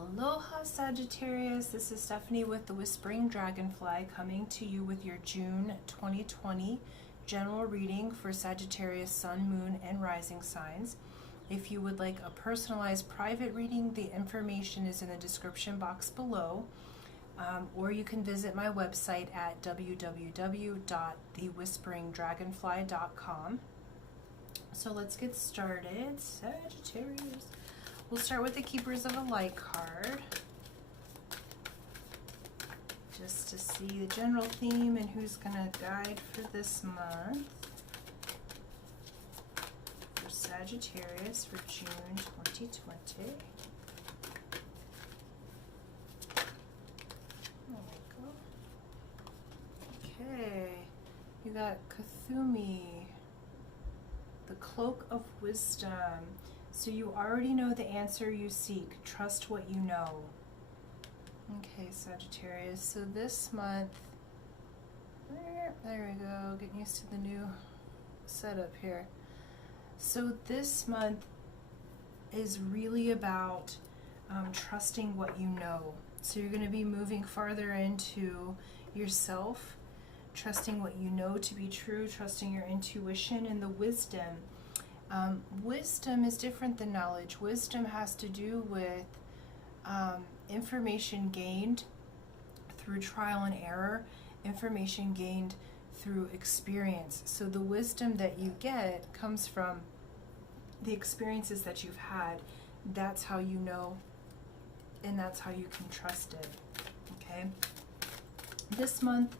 Aloha Sagittarius, this is Stephanie with the Whispering Dragonfly coming to you with your June 2020 general reading for Sagittarius Sun, Moon, and Rising signs. If you would like a personalized private reading, the information is in the description box below, or you can visit my website at www.thewhisperingdragonfly.com. So let's get started. Sagittarius. We'll start with the Keepers of a Light card, just to see the general theme and who's going to guide for this month for Sagittarius for June 2020. There we go. Okay, you got Kuthumi, the Cloak of Wisdom. So you already know the answer you seek. Trust what you know. Okay, Sagittarius. So this month, there we go, getting used to the new setup here. So this month is really about trusting what you know. So you're going to be moving farther into yourself, trusting what you know to be true, trusting your intuition and the wisdom. Wisdom is different than knowledge. Wisdom has to do with information gained through trial and error, information gained through experience. So the wisdom that you get comes from the experiences that you've had. That's how you know, and that's how you can trust it. Okay? This month,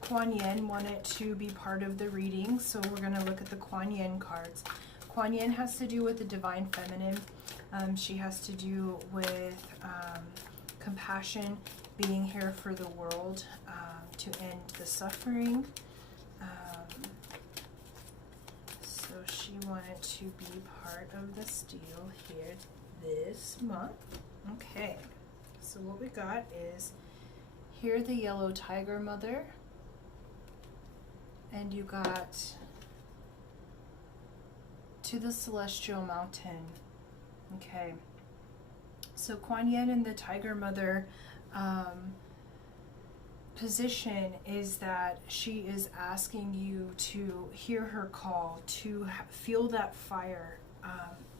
Kuan Yin wanted to be part of the reading, so we're going to look at the Kuan Yin cards. Kuan Yin has to do with the divine feminine. She has to do with compassion, being here for the world, to end the suffering. So she wanted to be part of this deal here this month. Okay, so what we got is here the yellow tiger mother, and you got to the celestial mountain. Okay, so Kuan Yin and the tiger mother position is that she is asking you to hear her call, to feel that fire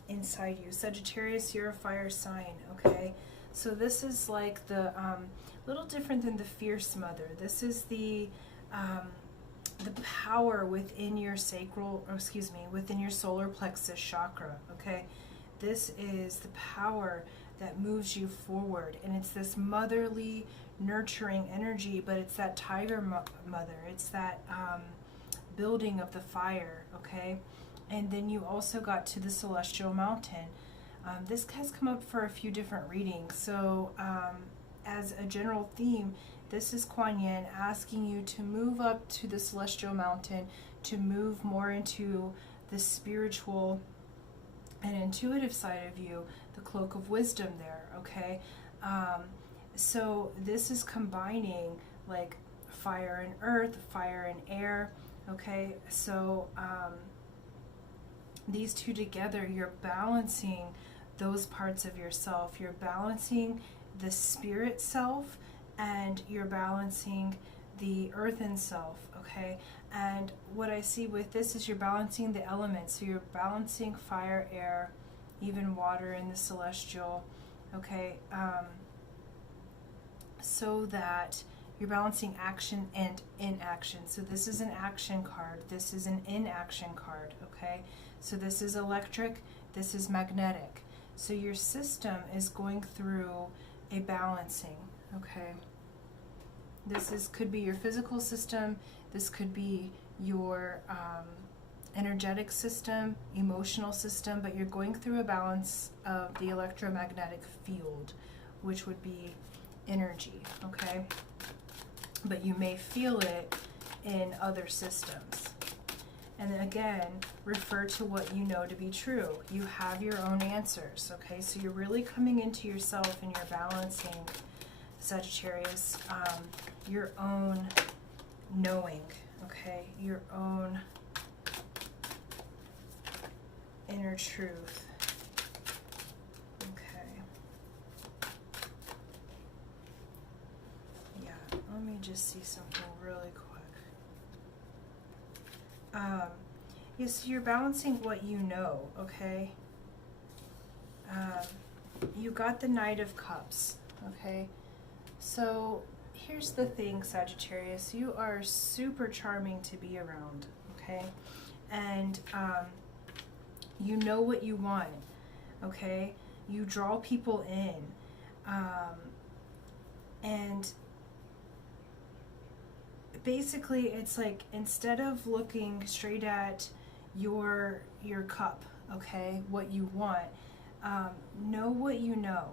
inside you. Sagittarius, you're a fire sign. Okay, so this is like the little different than the fierce mother. This is the power within your sacral, or excuse me, within your solar plexus chakra. Okay, this is the power that moves you forward, and it's this motherly, nurturing energy. But it's that tiger mother. It's that building of the fire. Okay, and then you also got to the celestial mountain. This has come up for a few different readings. So as a general theme, this is Kuan Yin asking you to move up to the celestial mountain, to move more into the spiritual and intuitive side of you, the cloak of wisdom there, okay? So this is combining like fire and earth, fire and air, okay? So these two together, you're balancing those parts of yourself. You're balancing the spirit self, and you're balancing the earthen self, okay? And what I see with this is you're balancing the elements. So you're balancing fire, air, even water in the celestial, okay? So that you're balancing action and inaction. So this is an action card. This is an inaction card, okay? So this is electric. This is magnetic. So your system is going through a balancing, okay? This could be your physical system. This could be your energetic system, emotional system, but you're going through a balance of the electromagnetic field, which would be energy, okay? But you may feel it in other systems. And then again, refer to what you know to be true. You have your own answers, okay? So you're really coming into yourself and you're balancing, Sagittarius, your own knowing, okay? Your own inner truth. Okay. me just see something really quick. Yes, you're balancing what you know, okay? You got the Knight of Cups, okay? So here's the thing, Sagittarius. You are super charming to be around, okay? And you know what you want, okay? You draw people in. And basically it's like, instead of looking straight at your cup, okay, what you want, know what you know,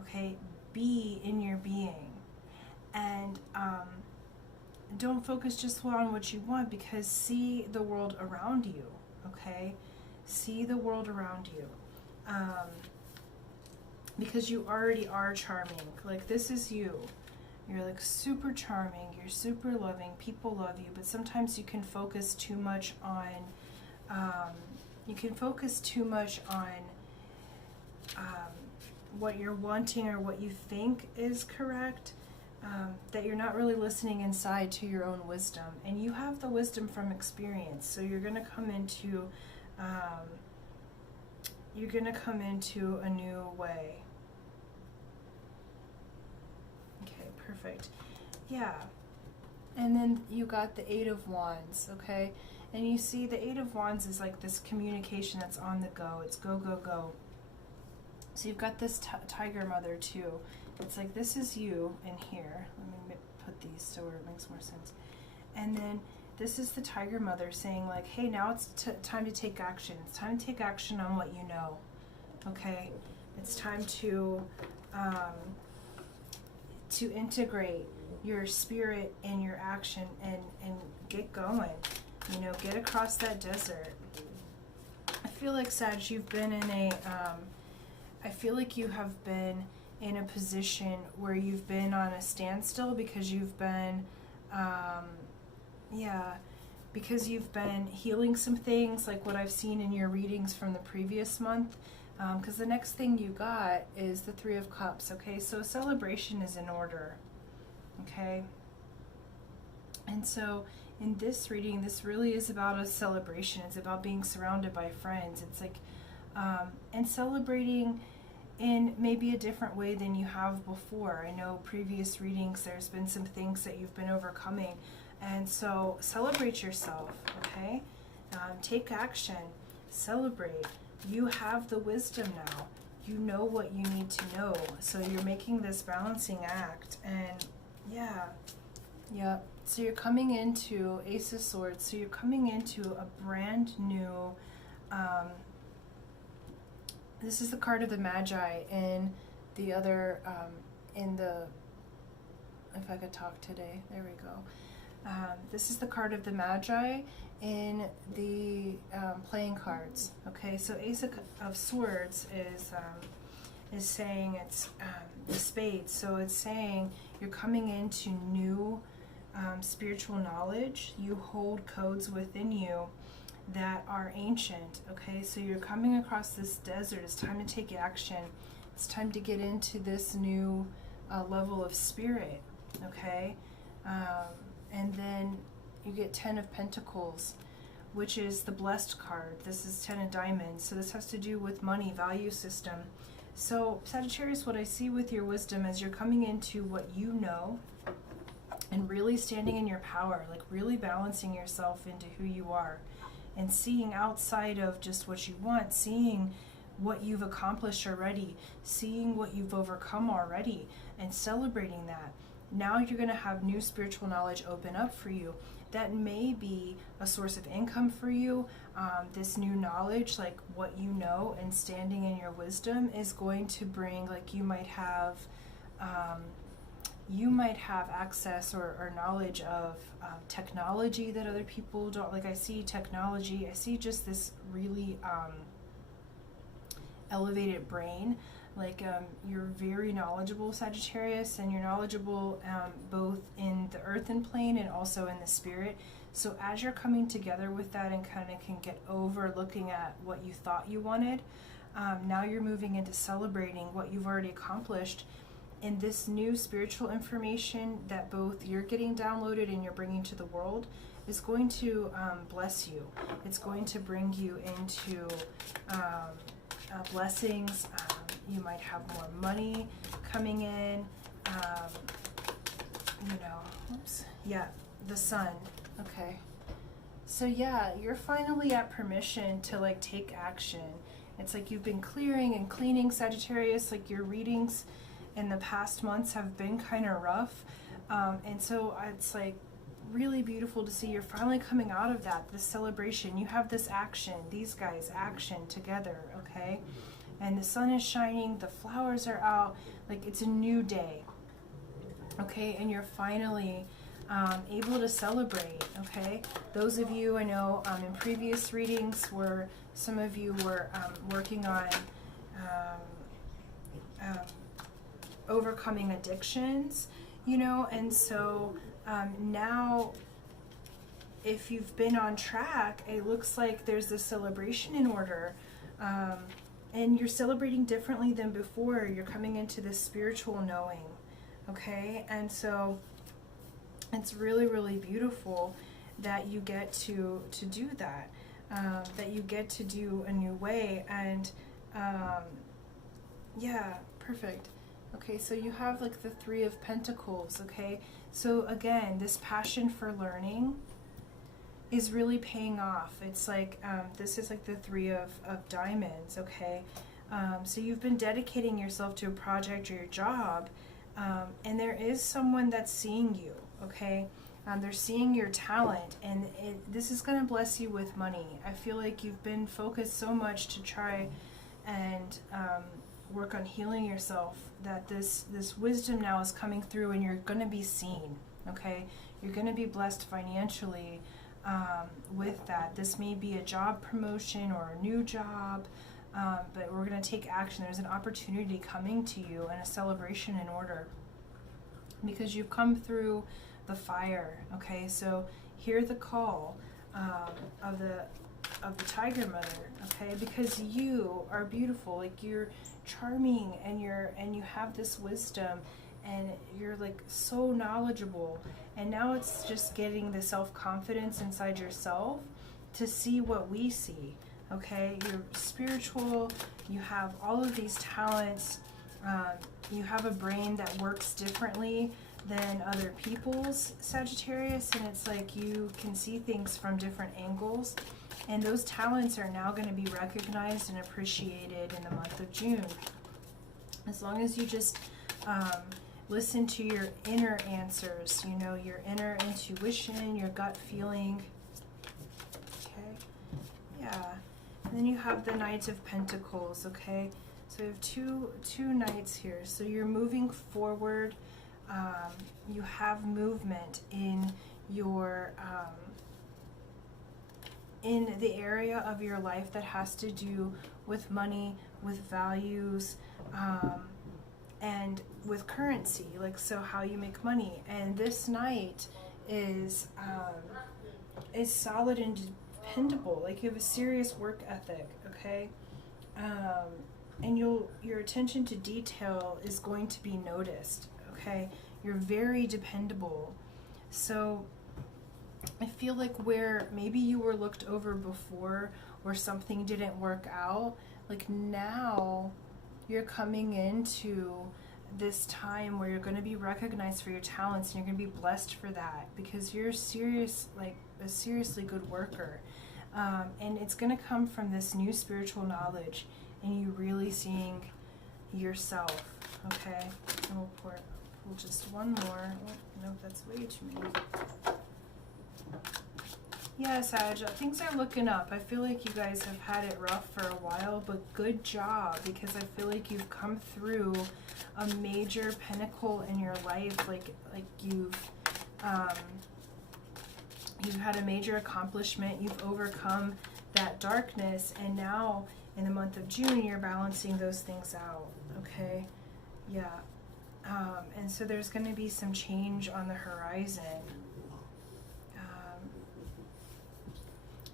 okay? Be in your being. And don't focus just on what you want, because see the world around you, okay? See the world around you. Because you already are charming. Like, this is you. You're like super charming, you're super loving, people love you, but sometimes you can focus too much on, what you're wanting or what you think is correct, that you're not really listening inside to your own wisdom. And you have the wisdom from experience, so you're gonna come into a new way. Okay, perfect. Yeah. And then you got the Eight of Wands, okay? And you see the Eight of Wands is like this communication that's on the go. It's go, go, go. So you've got this Tiger Mother too. It's like, this is you in here. Let me put these so it makes more sense. And then this is the Tiger Mother saying like, hey, now it's time to take action. It's time to take action on what you know, okay? It's time to integrate your spirit and your action and get going. You know, get across that desert. I feel like, Sag, you've been in a, I feel like you have been in a position where you've been on a standstill because you've been, because you've been healing some things, like what I've seen in your readings from the previous month. Because the next thing you got is the Three of Cups, okay? So celebration is in order, okay? And so in this reading, this really is about a celebration. It's about being surrounded by friends. It's like, and celebrating in maybe a different way than you have before. I know previous readings, there's been some things that you've been overcoming. And so celebrate yourself, okay? Take action, celebrate. You have the wisdom now. You know what you need to know. So you're making this balancing act. And yeah. So you're coming into Ace of Swords. So you're coming into a brand new, this is the card of the Magi in the other, if I could talk today, there we go. This is the card of the Magi in the playing cards. Okay, so Ace of Swords is saying it's the spades. So it's saying you're coming into new spiritual knowledge. You hold codes within you that are ancient. Okay, so you're coming across this desert. It's time to take action. It's time to get into this new level of spirit. Okay, and then you get 10 of Pentacles, which is the blessed card. This is 10 of Diamonds. So this has to do with money, value system. So Sagittarius, what I see with your wisdom is you're coming into what you know and really standing in your power, like really balancing yourself into who you are and seeing outside of just what you want, seeing what you've accomplished already, seeing what you've overcome already, and celebrating that. Now you're going to have new spiritual knowledge open up for you. That may be a source of income for you. This new knowledge, like what you know and standing in your wisdom, is going to bring, like you might have access or knowledge of technology that other people don't. Like I see technology, I see just this really elevated brain. Like you're very knowledgeable, Sagittarius, and you're knowledgeable both in the earthen plane and also in the spirit. So as you're coming together with that and kind of can get over looking at what you thought you wanted, now you're moving into celebrating what you've already accomplished and this new spiritual information that both you're getting downloaded and you're bringing to the world is going to bless you. It's going to bring you into blessings. You might have more money coming in. You know, oops, yeah, the sun. Okay. So yeah, you're finally at permission to like take action. It's like you've been clearing and cleaning, Sagittarius. Like your readings in the past months have been kind of rough. And so it's like really beautiful to see you're finally coming out of that, this celebration. You have this action, these guys, action together, okay? And the sun is shining, the flowers are out, like it's a new day, okay? And you're finally able to celebrate, okay? Those of you I know in previous readings where some of you were working on overcoming addictions, you know, and so now if you've been on track, it looks like there's this celebration in order, and you're celebrating differently than before. You're coming into this spiritual knowing, okay? And so it's really, really beautiful that you get to do that, that you get to do a new way. And yeah, perfect. Okay, so you have like the Three of Pentacles, okay? So again, this passion for learning is really paying off. It's like, this is like the Three of Diamonds, okay? So you've been dedicating yourself to a project or your job, and there is someone that's seeing you, okay? They're seeing your talent, and this is going to bless you with money. I feel like you've been focused so much to try and work on healing yourself that this wisdom now is coming through, and you're going to be seen, okay? You're going to be blessed financially with that. This may be a job promotion or a new job, but we're going to take action. There's an opportunity coming to you and a celebration in order, because you've come through the fire, okay? So hear the call of the Tiger Mother, okay? Because you are beautiful, like you're charming, and you have this wisdom, and you're like so knowledgeable. And now it's just getting the self-confidence inside yourself to see what we see, okay? You're spiritual, you have all of these talents, you have a brain that works differently than other people's, Sagittarius, and it's like you can see things from different angles, and those talents are now going to be recognized and appreciated in the month of June. As long as you just listen to your inner answers, you know, your inner intuition, your gut feeling, okay? Yeah. And then you have the Knight of Pentacles, okay? So you have two knights here. So you're moving forward. You have movement in your in the area of your life that has to do with money, with values, and with currency, like so how you make money. And this knight is solid and dependable. Like you have a serious work ethic, okay? And your attention to detail is going to be noticed, okay? You're very dependable. So I feel like where maybe you were looked over before or something didn't work out, like now you're coming into this time where you're going to be recognized for your talents, and you're going to be blessed for that, because you're serious, like a seriously good worker. And it's going to come from this new spiritual knowledge and you really seeing yourself, okay? And we'll pull just one more. Oh, no, that's way too many. Yeah, Sag, things are looking up. I feel like you guys have had it rough for a while, but good job, because I feel like you've come through a major pinnacle in your life. Like you've had a major accomplishment. You've overcome that darkness, and now in the month of June, you're balancing those things out, okay? Yeah. And so there's going to be some change on the horizon.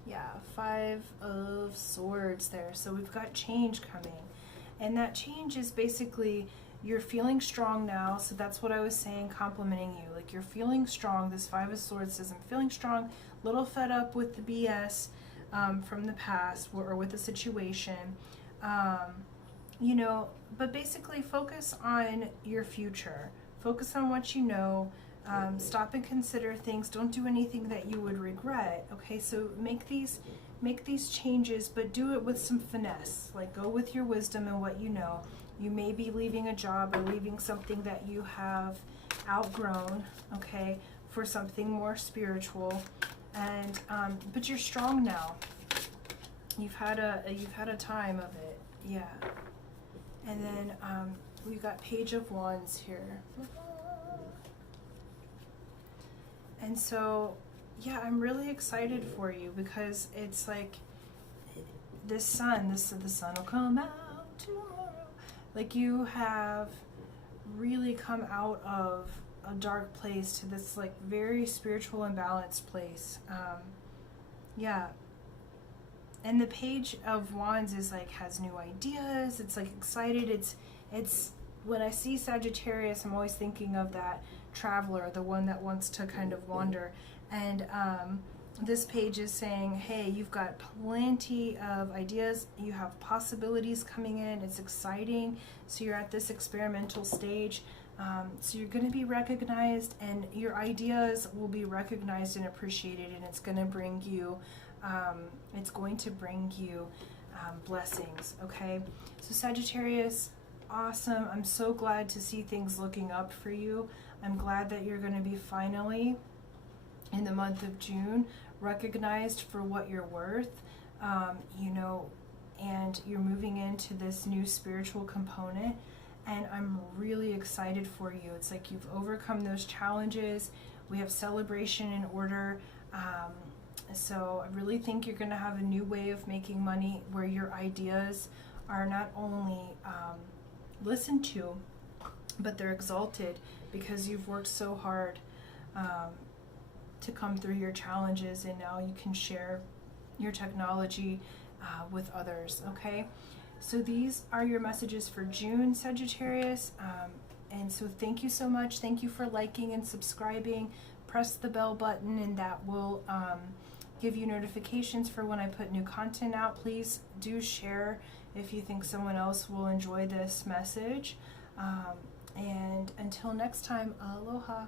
Yeah, 5 of Swords there. So we've got change coming. And that change is basically you're feeling strong now. So that's what I was saying, complimenting you. Like, you're feeling strong. This Five of Swords says, I'm feeling strong, little fed up with the BS from the past, or with the situation. You know, but basically focus on your future. Focus on what you know. Stop and consider things. Don't do anything that you would regret. Okay, so make these changes, but do it with some finesse. Like, go with your wisdom and what you know. You may be leaving a job or leaving something that you have outgrown, okay, for something more spiritual. And but you're strong now. You've had a time of it, yeah. And then we got Page of Wands here. And so, yeah, I'm really excited for you, because it's like this sun, the sun will come out tomorrow. Like, you have really come out of a dark place to this like very spiritual and balanced place. Yeah. And the Page of Wands is like, has new ideas. It's like excited. It's when I see Sagittarius, I'm always thinking of that traveler, the one that wants to kind of wander. And this page is saying, hey, you've got plenty of ideas. You have possibilities coming in. It's exciting. So you're at this experimental stage. So you're going to be recognized, and your ideas will be recognized and appreciated, and it's going to bring you blessings. Okay, so Sagittarius, awesome. I'm so glad to see things looking up for you. I'm glad that you're going to be finally, in the month of June, recognized for what you're worth, you know, and you're moving into this new spiritual component. And I'm really excited for you. It's like you've overcome those challenges. We have celebration in order. So I really think you're going to have a new way of making money, where your ideas are not only listened to, but they're exalted, because you've worked so hard to come through your challenges, and now you can share your technology with others. Okay, so these are your messages for June, Sagittarius. And so thank you so much. Thank you for liking and subscribing. Press the bell button, and that will give you notifications for when I put new content out. Please do share if you think someone else will enjoy this message. And until next time, aloha.